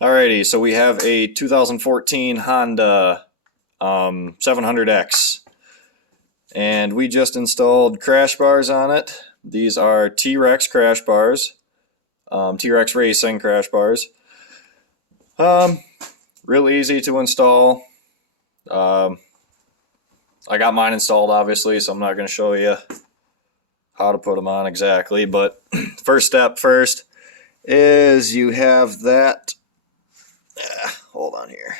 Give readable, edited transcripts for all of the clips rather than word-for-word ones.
Alrighty, so we have a 2014 Honda 700X, and we just installed crash bars on it. These are T-Rex crash bars, T-Rex Racing crash bars. Real easy to install. I got mine installed, obviously, so I'm not going to show you how to put them on exactly, but first step first is you have that. Hold on here.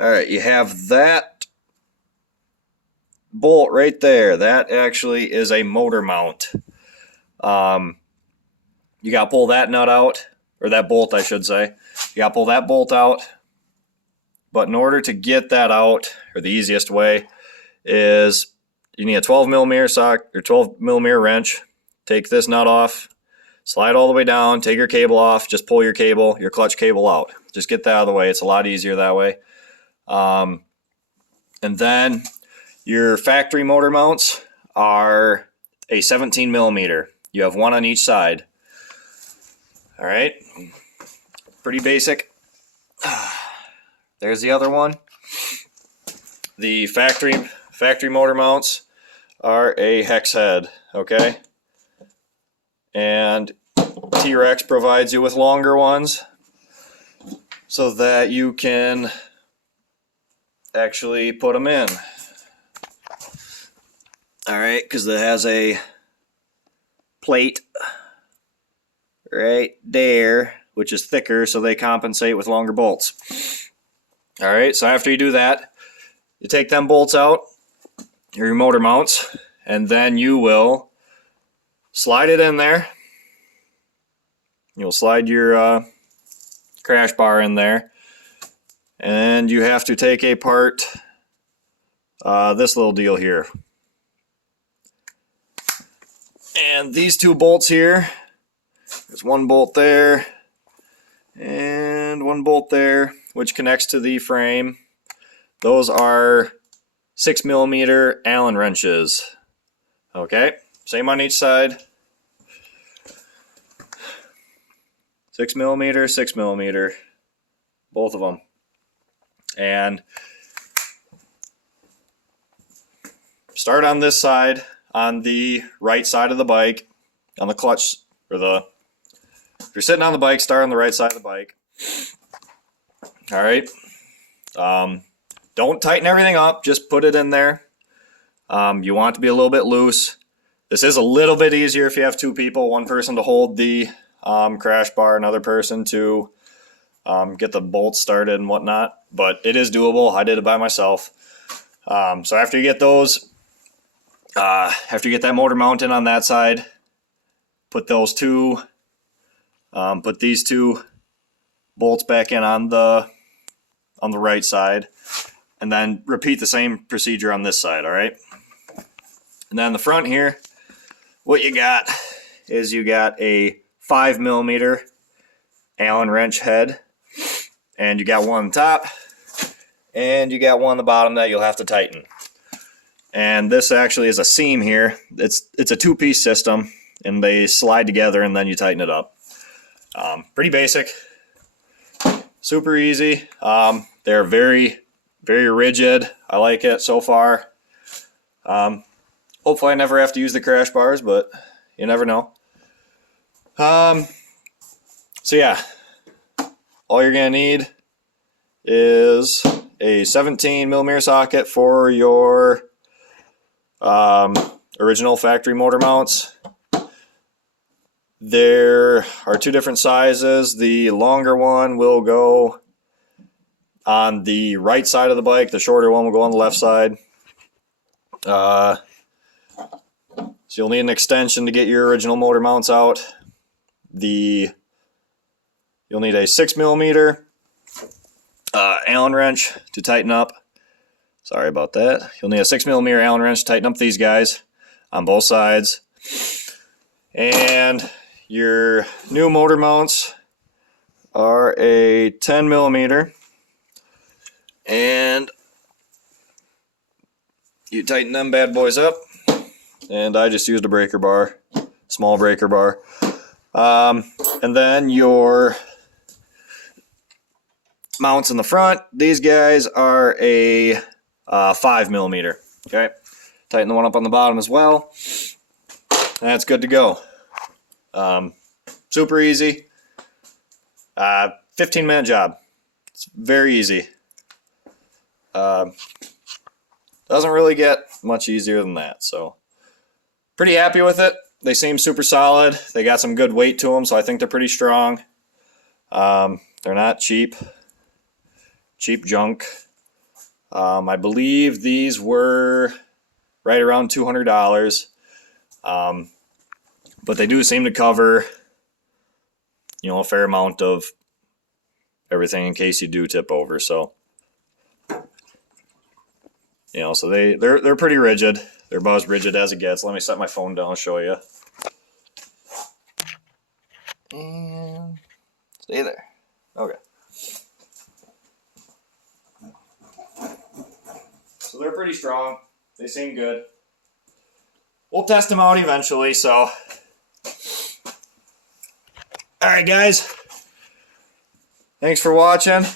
All right, you have that bolt right there. That actually is a motor mount. You got to pull that nut out, or that bolt, I should say. You got to pull that bolt out. But in order to get that out, or the easiest way, is you need a 12mm socket or 12mm wrench. Take this nut off. Slide all the way down, take your cable off, just pull your clutch cable out. Just get that out of the way. It's a lot easier that way. And then your factory motor mounts are a 17mm. You have one on each side. All right, pretty basic. There's the other one. The factory motor mounts are a hex head, okay? And T-Rex provides you with longer ones so that you can actually put them in. Alright, because it has a plate right there, which is thicker, so they compensate with longer bolts. Alright, so after you do that, you take them bolts out, your motor mounts, and then you will slide it in there. You'll slide your crash bar in there, and you have to take apart this little deal here. And these two bolts here, there's one bolt there and one bolt there, which connects to the frame. Those are 6mm Allen wrenches. Okay, same on each side. 6mm, 6mm, both of them. And start on this side, on the right side of the bike, on the clutch, or if you're sitting on the bike, start on the right side of the bike. All right. Don't tighten everything up, just put it in there. You want it to be a little bit loose. This is a little bit easier if you have two people, one person to hold the crash bar, another person to get the bolts started and whatnot, but it is doable. I did it by myself. So after you get those, after you get that motor mounted on that side, put these two bolts back in on the right side, and then repeat the same procedure on this side. All right, and then the front here, what you got is you got a 5mm Allen wrench head, and you got one on top, and you got one on the bottom that you'll have to tighten. And this actually is a seam here. It's a two-piece system, and they slide together, and then you tighten it up. Pretty basic, super easy. They're very, very rigid. I like it so far. Hopefully I never have to use the crash bars, but you never know. So yeah, all you're gonna need is a 17mm socket for your original factory motor mounts. There are two different sizes. The longer one will go on the right side of the bike. The shorter one will go on the left side. So you'll need an extension to get your original motor mounts out. You'll need a 6mm Allen wrench to tighten up. Sorry about that. You'll need a 6mm Allen wrench to tighten up these guys on both sides. And your new motor mounts are a 10mm, and you tighten them bad boys up. And I just used a breaker bar, small breaker bar. And then your mounts in the front. These guys are a 5mm. Okay, tighten the one up on the bottom as well. That's good to go. Super easy. 15-minute job. It's very easy. Doesn't really get much easier than that. So pretty happy with it. They seem super solid. They got some good weight to them, so I think they're pretty strong. They're not cheap junk. I believe these were right around $200. But they do seem to cover, you know, a fair amount of everything in case you do tip over. So, you know, so they're pretty rigid. They're about as rigid as it gets. Let me set my phone down and show you. And stay there. Okay. So they're pretty strong. They seem good. We'll test them out eventually, so. Alright guys. Thanks for watching.